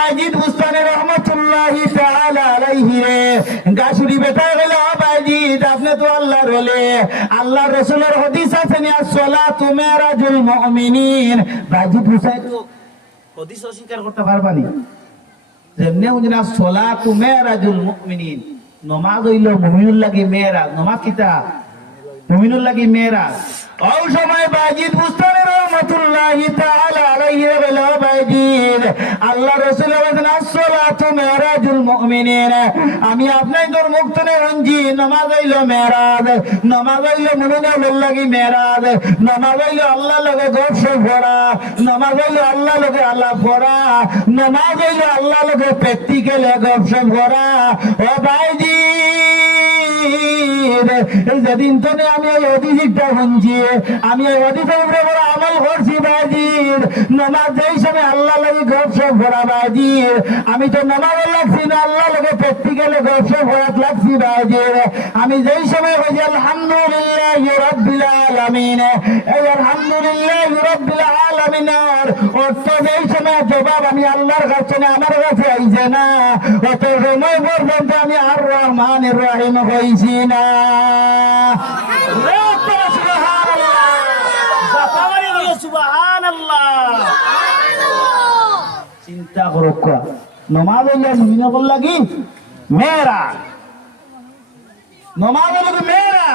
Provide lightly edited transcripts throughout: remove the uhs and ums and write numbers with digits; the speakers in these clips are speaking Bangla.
বাইজিদ বুস্তানি রহমাতুল্লাহি তাআলা আলাইহি রে গাছুরি বেটা গেল বাইজিদ আপনি তো আল্লাহর ওলি আল্লাহর রাসূলের হাদিস আছে নি আসসালাতু মিরাজুল মুমিনিন বাইজিদ বুঝাই তো হাদিস অস্বীকার করতে পারবানি যেমনে উনি আসসালাতু মিরাজুল মুমিনিন নামাজ হইল মুমিনুল লাগি মেরাজ নামাজ কিতা মুমিনুল লাগি মেরাজ ওই সময় বাইজিদ বুস্তানি রহমাতুল্লাহি তাআলা আলাইহি বলে বাইজিদ আল্লাহ রাসূল বলেন আসসালাতু মিরাজুল মুমিনিন আমি আপনাদের মুক্তনে হঞ্জি নামাজ হইল মেরাজ নামাজ হইল মুমিনুল লাগি মেরাজ নামাজ হইল আল্লাহ লগে গপসপ করা নামাজ হইল আল্লাহ লগে আলাপ করা নামাজ হইল আল্লাহ লগে প্র্যাকটিক্যালে গপসপ করা ও বাইজিদ যেদিন তোনে আমি এই অধিজিটা শুনছি আমি এই অধিজের উপরে বড় আমল করছি বাইজির নামাজ যেই সময় আল্লাহ লাগে গপসপ করা বাইজির আমি তো নামাজে লাগছি না আল্লাহ লাগে প্র্যাকটিক্যালে গপসপ করাত লাগছি বাইজির আমি যেই সময় বলছি আলহামদুলিল্লাহি রাব্বিল আলামিন এই আলহামদুলিল্লাহি রাব্বিল আলামিনের অর্থ যেই সময় জবাব আমি আল্লাহর কাছে না আমার কাছে আইছে না অত সময় পর্যন্ত আমি আর রহমানির রহিম হইছি না চিন্তা করো নমাজ মুমিনের লাগি মেয়েরা নমাজ মেয়েরা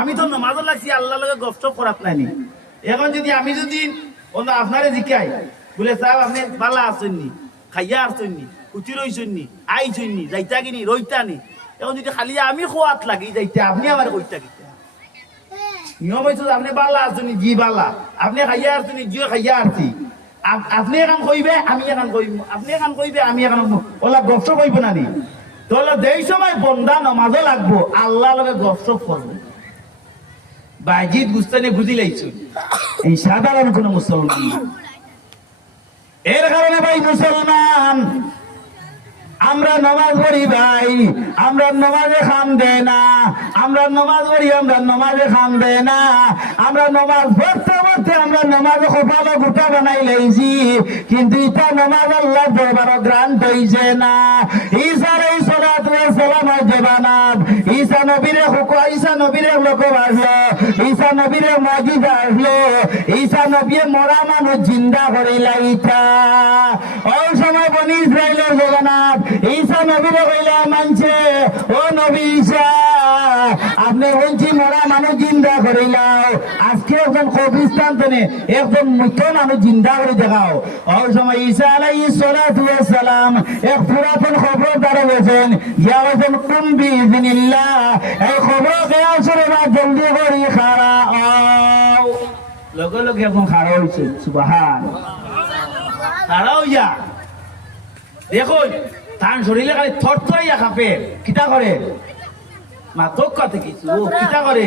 আমি তো নমাজ লাগছি আল্লাহ লগে গপসপ করাত নাই এখন যদি আমি যদি আপনারে জিকাই বলে সাহেব আপনি বালা আসেননি খাইয়া আসেননি উঠি রইছেননি আইছেননি যাইতা কিনি রইতানি এখন যদি খালি আমি খোয়াত লাগি যাইতে আপনি আমার কইতা কিতা নিয়ম হইতো আপনি বালা আসেননি জি বালা আপনি খাইয়া আসেননি জি খাইয়া আসছি আপনি এখন কইবে আমি এখন কইব আপনি এখন কইবে আমি এখন ওলা গপসপ কইব না নি তাহলে যেই সময় বন্দা নামাজও লাগবো আল্লাহ লগে গপসপ করবো বাইজিদ বুস্তানি বুঝি লাইছো এই সাধারণ কোন মুসলমান এর কারণে ভাই মুসলমান আমরা নামাজ পড়ি ভাই আমরা নামাজে খাম দেয় না আমরা নামাজ পড়ি আমরা নামাজে খাম দেয় না আমরা নামাজ পড়তে পড়তে আমরা নামাজে কপালে গোটা বানাই লাইছি কিন্তু এটা নামাজ আল্লাহ দরবারে গ্রান্ট হইছে না ঈসা আলাইহিস সালাতু ওয়াস সালামের জবানাত ঈসা নবীরে হুকুম ঈসা নবীরে লোক আসলো ঈসা নবীরে মুজিজা আসলো ঈসা নবী মরা মানুষ জিন্দা করিলা ইটা ওই সময় বনি ইসরাইলের জবানাত ঈসা নবীরে কইলা মানছে ও নবী ঈসা আপনি বলছি মরা মানুষ জিন্দা করিলাও আজকে একজন কবরস্থান থেকে একজন মৃত মানুষ জিন্দা করে দেখাও ওই সময় ঈসা আলাইহিস সালাতু ওয়াস সালাম এক পুরাতন খবর দ্বারা বলেছেন ইয়া বলেন কুম বিইজনিল্লাহ এই খবর কেয়া শুনে না জলদি করে খাড়া আও লগে লগে এখন খাড়া হইছে সুবহান খাড়া হইয়া দেখুন তার শরীরে খালি থরথরাইয়া কাঁপে কিতা করে মাতক কথা কিছু কিতা করে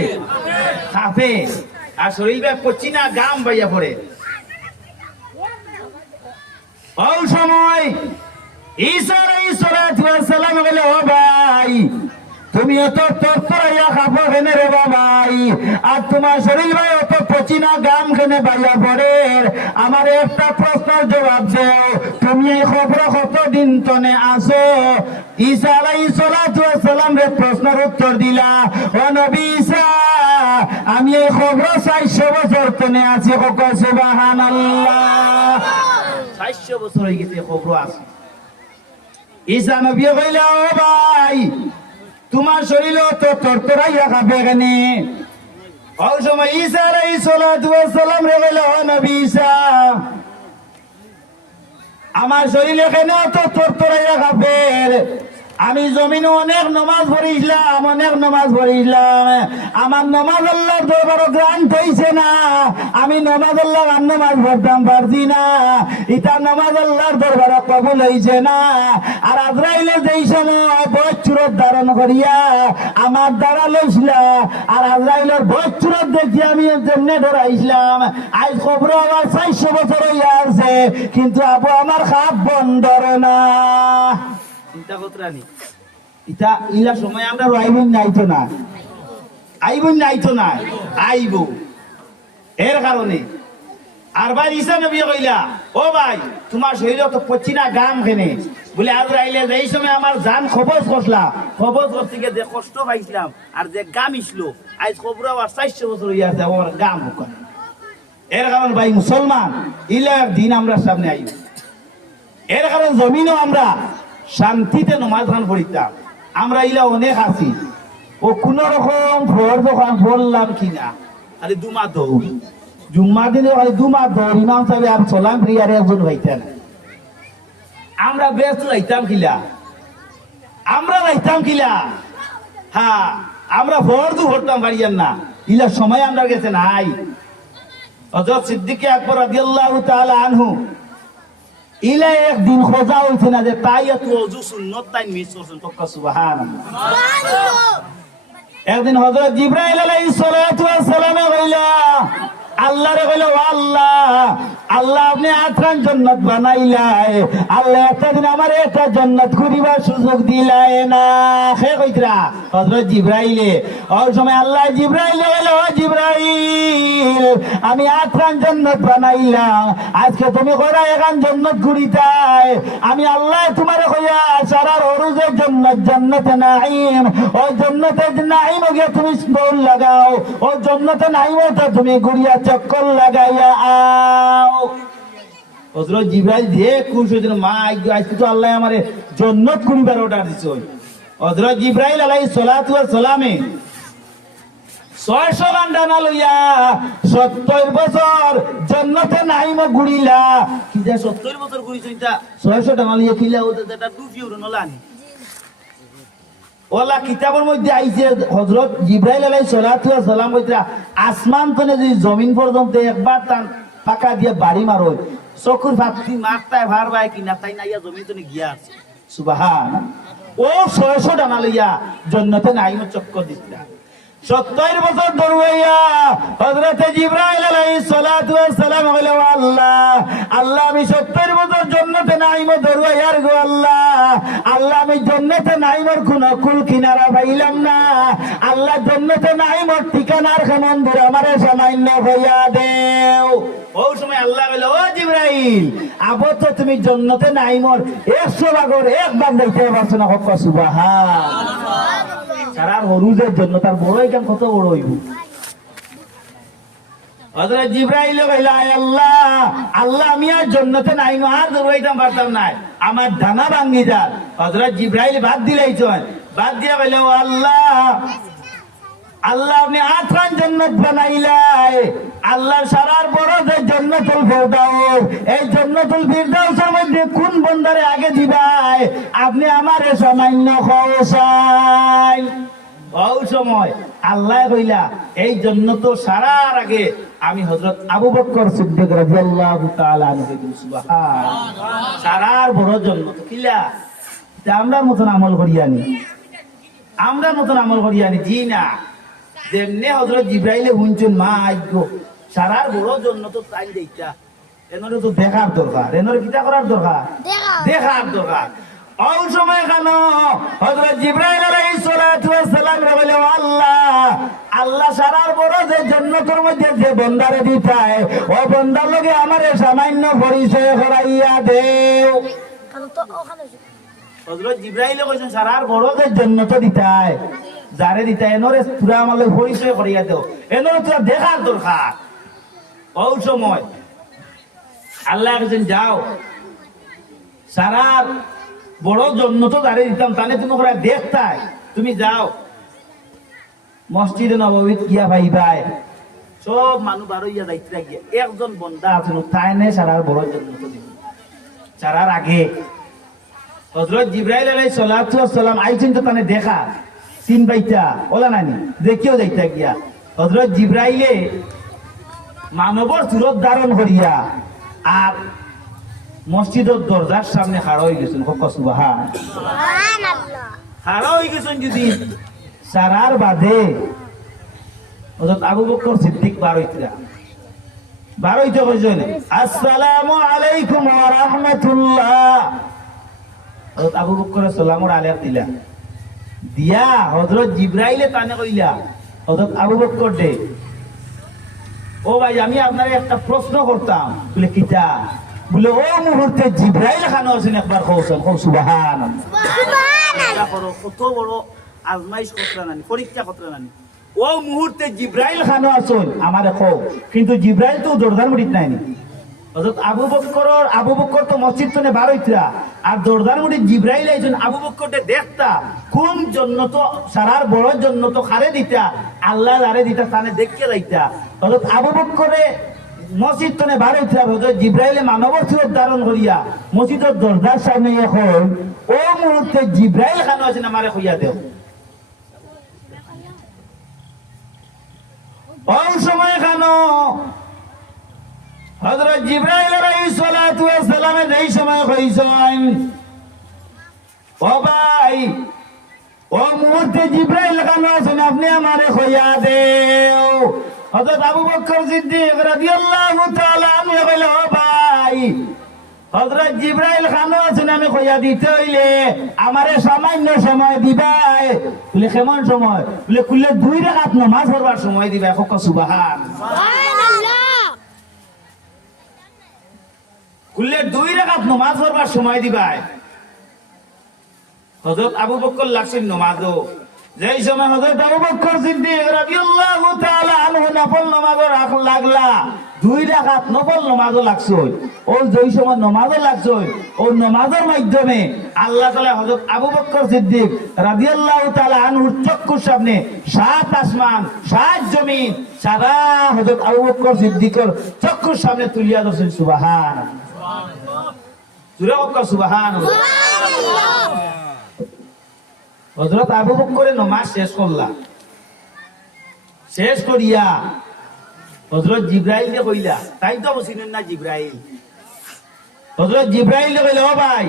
কাঁপে আর শরীর পচি না গাম বাইয়া পড়ে ওই সময় ঈসা আলাইহিস সালাতু ওয়াস সালাম বলে ও ভাই তুমি এত তরতরাইয়া খাবো কেনে রে বাবাই আর তোমার শরীর ভাই অত পচিনা গাম কেনে বাইয়া পড়ে আমার একটা প্রশ্নের জবাব দাও তুমি এই খবর কতদিন তনে আসো ঈসা আলাইহিস সালাতু ওয়াস সালাম রে প্রশ্নের উত্তর দিলা ও নবী ঈসা আমি এই খবর 400 বছর তনে আছি সুবহানাল্লাহ 400 বছর হয়ে গেছে খবর আছে ঈসা নবী কইলা ও ভাই তোমার শরীর তো তরতরাইয়া খাবে কেনে ওই সময় ঈসা আলাইহিস সালাতু ওয়াস সালাম রে বলে ও নবী ঈসা আমার শরীরে কেন তো তরতরাইয়া খাবে আমি জমিনে অনেক নামাজ পড়িলাম আমার নামাজ আল্লাহর দরবারে গ্রান্ট হইছে না আমি নামাজ আল্লাহর নামাজ পড়তাম পারছি না এটা নামাজ আল্লাহর দরবারে কবুল হইছে না আর আজরাইলে যেই সময় বচ্চুরত ধারণ করিয়া আমার দ্বারা লইছিলা আর আজরাইলের বচ্চুরত দেখি আমি যেমনে ধরাইছিলাম আজ খবর আমার 400 বছর হইয়া আছে কিন্তু আবু আমার খাপ বন্ধর না চিন্তা করতে ইটা ইলা সময় আমরা আইবুন নাইতো না আইব এর কারণে আর ভাই ঈসা নবী কইলা ও ভাই তোমার শরীরে তো পচিনা গাম খেনে বলে আজরাইলে এই সময় আমার জান খবজ করলা খবজ করতে গিয়ে যে কষ্ট পাইছিলাম আর যে গাম ইসলো আজ খবর আবার 400 বছর হইয়া আছে আমার গাম ওখানে। এর কারণ ভাই মুসলমান ইলা দিন আমরা সামনে আইব, এর কারণ জমিনও আমরা শান্তিতে নমাজ খান পড়িতাম। আমরা ইলা অনেক আছি ও কোন রকম ভোর দোকান বললাম কিনা খালি দুমা দৌড় জুম্মা দিনে খালি দুমা দৌড় ইমাম সাহেব আর চলাম প্রিয়ারে একজন হইতেন। আমরা ব্যস্ত যাইতাম কিলা, আমরা যাইতাম কিলা, হ্যাঁ আমরা ভোর দু ভরতাম বাড়িয়ান না ইলা সময় আমরা গেছে নাই। হযরত সিদ্দিক আকবর রাদিয়াল্লাহু তাআলা আনহু ইলা একদিন খোঁজা হইছে না যে তাইয়াতু ওযু সুন্নাত তাই মিস করছেন তো সুবহানাল্লাহ। একদিন হযরত জিবরাইল আলাইহিস সালাতু ওয়াস সালাম কইলা আল্লাহ রে কইলো আল্লাহ আল্লাহ আপনি আটখান জান্নাত বানাইলাই, আল্লাহ একটা দিন আমার একটা জান্নাত করিবার সুযোগ দিলাই না। হে কইতরা হযরত জিবরাইলে ওই সময় আল্লাহ জিবরাইলে কইলো জিবরাইল আমি আটখান জান্নাত বানাইলাম, আজকে তুমি কইরা এখান জান্নাত করিতাই, আমি আল্লাহ তোমারে কইয়া সারার অরুজে জান্নাত জান্নাতে নাঈম ওই জান্নাতে নাঈম গিয়ে তুমি দৌড় লাগাও, ওই জান্নাতে নাঈমটা তুমি ঘুরিয়া চক্কর লাগাইয়া আও। হযরত জিবরাইল যে খুশ হইছিল মা আজকে তো আল্লাহ আমারে জান্নাত করিবার অর্ডার দিছে। হযরত জিবরাইল আলাইহিস সালাতু ওয়াস সালামে 600 গান্ডানা লইয়া 70 বছর জান্নাতে নাঈম ঘুরিলা। কি যে 70 বছর ঘুরিছ এটা 600 টাকা লইয়া কিলা ওটা দুফি উড়নলানি ওলা কিতাবের মধ্যে আইছে হযরত জিবরাইল আলাইহিস সালাতু ওয়াস সালাম কইতা আসমান তনে যদি জমিন পর্যন্ত একবার টান পাকা দিয়ে বাড়ি মারো চকুর ভাবতি মারতায় ভারবাই কিনা তাই না ইয়া জমিন তনে গিয়া আছে সুবহানাল্লাহ। ও 600 টাকা লইয়া জান্নাতে নাঈম চক্কর দিছিলা 70 বছর দৌড়াইয়া হযরত জিবরাইল আলাইহিস সালাতু ওয়াস সালাম কইলো আল্লাহ আল্লাহ আমি 70 বছর জান্নাতে নাঈম দৌড়াইয়ার গো আল্লাহ আল্লাহ আমি জান্নাতে নাঈমের কোন কুল কিনারা পাইলাম না, আল্লাহ জান্নাতে নাঈমের ঠিকানার মন্দির আমারে সামান্য হইয়া দেও। ওই সময় আল্লাহ কইলো ও জিবরাইল আবো তো তুমি জান্নাতে নাঈমের 100 ভাগের এক ভাগ দিতে পারছো না কত সুবহানাল্লাহ। সারা হরুজের জন্য তার বড় এখান কত বড় হইব। হযরত জিবরাইল কইলা আল্লাহ আল্লাহ আমি আর জান্নাতে নাঈম আর দৌড়াইতাম পারতাম না, আমার ডানা ভাঙি যা। হযরত জিবরাইল বাদ দিলাইছেন, বাদ দিয়া কইলো আল্লাহ আল্লাহ আপনি আটখান জান্নাত বানাইলাই, আল্লাহ সারার বড় যে জান্নাতুল ফিরদাউস এই জান্নাতুল ফিরদাউসের মধ্যে কোন বন্দারে আগে দিবাই আপনি আমারে সামান্য খোসাই। ওই সময় আল্লাহ কইলা এই জান্নাত সারার আগে আমি হযরত আবু বকর সিদ্দিক রাদিয়াল্লাহু তাআলা আনহু সুবহানাল্লাহ সারার বড় জান্নাত কিলা আমরা মতন আমল করিয়ানি, আমরা মতন আমল করিয়ানি জি না। যেমনে হযরত জিবরাইলে হুনছেন মা আইগো সারার বড় জন্য তো টাইম দেইতা এনরে তো দেখার দরকার, এনরে কিটা করার দরকার দেখার দরকার। ওই সময় কেন হযরত জিবরাইল আলাইহিস সালাতু ওয়াস সালাম বলে আল্লাহ আল্লাহ সারার বড় যে জান্নাতের মধ্যে যে বন্দারে দিতায় ও বন্দার লগে আমারে সামান্য পরিচয় করাইয়া দেও। হযরত জিবরাইল কইছেন সারার বড় যে জান্নাত দিতায় যারে দিতায় এনরে পুরা আমারে পরিচয় করাইয়া দেও, এনরে তো দেখার দরকার। ওই সময় আল্লাহ কইছেন যাও সারার বড় জান্নাত যারে দিতাম তাহলে তুমি ওরা দেখতাই, তুমি যাও মসজিদে নববীত গিয়া ভাইবাই সব মানুষ বারইয়া যাইতে গিয়া একজন বন্দা আছেন তাই নে সারার বড় জান্নাত দিবে। সারার আগে হযরত জিবরাইল আলাইহিস সালাতু ওয়াস সালাম আইছেন তো তানে দেখা তিন বাইটা ওলা নানি দেখিও যাইতা গিয়া হযরত জিবরাইলে মানবর সুরত ধারণ করিয়া আর মসজিদের দরজার সামনে খাড়া হয়ে গেছেন সুবহানাল্লাহ। খাড়া হয়ে গেছেন যদি সারার বাদে হযরত আবু বকর সিদ্দিক বার হইতে কইছেন আসসালামু আলাইকুম ওয়া রাহমাতুল্লাহ। হযরত আবু বকর সালামুর আলাইহি দিলা দিয়া হযরত জিবরাইলে তানে কইলা হযরত আবু বকর দে ও ভাই আমি আপনারে একটা প্রশ্ন করতাম বলে কিটা বলে ও মুহূর্তে জিব্রাইল খানো আছেন একবার কওছেন কও সুবহানাল্লাহ সুবহানাল্লাহ কত বড় আজমাইশ কতরা নানি পরীক্ষা কতরা নানি ও মুহূর্তে জিব্রাইল খানো আছেন আমারে কও কিন্তু জিব্রাইল তো দরজার মুড়িত নাই নি হযরত আবু বকর তো মসজিদ তনে বার হইতরা আর দরজার মুড়ি জিব্রাইল আইছেন আবু বকরকে দেখতা কোন জন্য তো সারার বড় জন্য তো খারে দিতা আল্লাহ আরে দিতা তানে দেখকে যাইতা হযরত আবু বকরে মসজিদ তনে বার হইতরা হযরত জিব্রাইলে মানবর সুরত ধারণ করিয়া মসজিদের দরজার সামনে এখন ও মুহূর্তে জিব্রাইল খানো আছেন আমারে কইয়া দেও ওই সময় খানো হযরত জিবরাইল আলাইহিস সালাতু ওয়াস সালাম এই সময় কইছেন ও ভাই ও মুহূর্তে জিবরাইল খানো আছেন আপনি আমারে কইয়া দেও হযরত আবু বকর সিদ্দিক রাদিয়াল্লাহু তাআলা আনহু বলে ও ভাই হযরত জিবরাইল খানো আছেন আমি কইয়া দিতে হইলে আমারে সামান্য সময় দিবাই বলে কেমন সময় বলে কুলে 2 রাকাত নামাজ পড়বার সময় দিবা সুবহানাল্লাহ কুলে 2 রাকাত নামাজ পড়বার সময় দিবাই হযরত আবু বকর লাগছেন নামাজও যেই সময় হযরত আবু বকর সিদ্দিক রাদিয়াল্লাহু তাআলা আনহু নফল নামাজও লাগলা 2 রাকাত নফল নামাজও লাগছে ও যেই সময় নামাজও লাগছে ও নামাজের মাধ্যমে আল্লাহ তাআলা হযরত আবু বকর সিদ্দিক রাদিয়াল্লাহু তাআলা আনহু চক্ষুর সামনে 7 আসমান 7 জমিন সারা হযরত আবু বকর সিদ্দিকের চক্ষুর সামনে তুলিয়া ধরছেন সুবহানাল্লাহ জোরে বকর সুবহানাল্লাহ হযরত আবু বকরের নামাজ শেষ করলা শেষ করিয়া হযরত জিবরাইলকে কইলা তাই তো বসিনেন না জিবরাইল হযরত জিবরাইল কইলা ও ভাই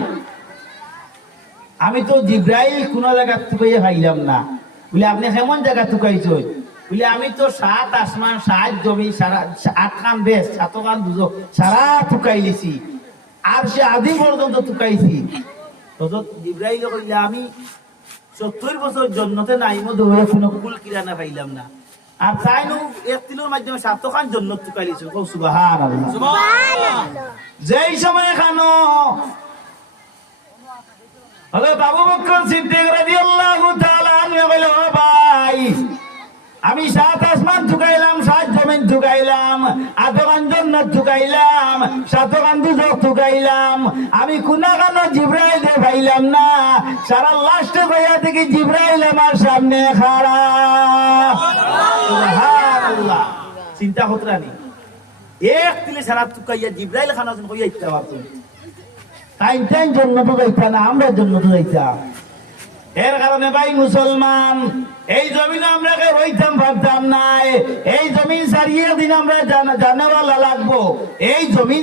আমি তো জিবরাইল কোন জায়গা থেকে পাইলাম না বলে আপনি কেমন জায়গা তুকাইছো বলে আমি তো 7 আসমান 7 জমি সারা 8 খান দেশ 7 খান দুজো সারা তুকাইলিছি আর সে আদি পর্যন্ত তুকাইছি হযরত জিবরাইল কইলা আমি 70 বছর জন্নতে নাইমো দৌড়ে কোনো কুল কিরানা পাইলাম না আর তাই নো এক তিলের মাধ্যমে 7 খান জান্নাত তুকাইলিছো কও সুবহানাল্লাহ সুবহানাল্লাহ যেই সময় খানো হযরত আবু বকর সিদ্দিক রাদিয়াল্লাহু তাআলা আনহু বলে ও ভাই আমি 7 আসমান তুকাইলাম 7 জমিন তুকাইলাম 8 খান জান্নাত তুকাইলাম 7 খান দুজক তুকাইলাম আমি কোনা খান জিবরাইল পাইলাম না সারা লাস্টে কইয়া দেখি জিবরাইল আমার সামনে খাড়া সুবহানাল্লাহ চিন্তা হতরা নি এক তিলে সারা তুকাইয়া জিবরাইল খান আছেন কইয়া ইচ্ছা পারতো টাইম জান্নাতে যাইতা না আমরা জান্নাতে যাইতা এর কারণে ভাই মুসলমান এই জমিনে আমরা রইতাম পারতাম না এই জমিন সারিয়ে দিন আমরা জানাওয়ালা লাগবো এই জমিন